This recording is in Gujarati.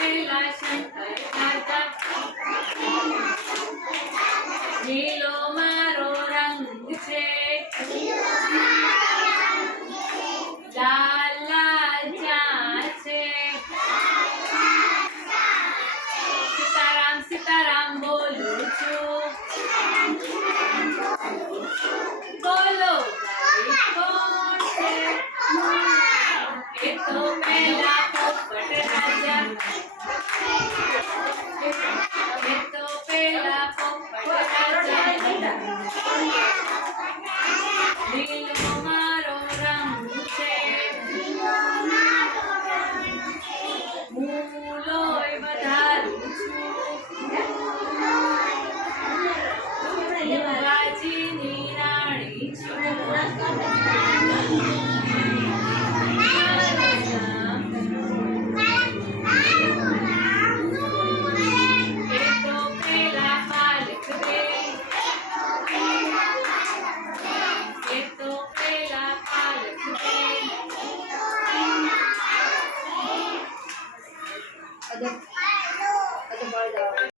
પેલા શંકર રાજા લીલો મારો રંગ છે લાલ લાલ ચા છે સીતારામ સીતારામ બોલું છું બોલો ભાઈ કોણ છે એ તો પેલા પોપટ રાજા એ તો પેલા પોપટ રાજા લીલો મારો રંગ છે હું લોહી વધારું છું રાજીની રાણી છું Ada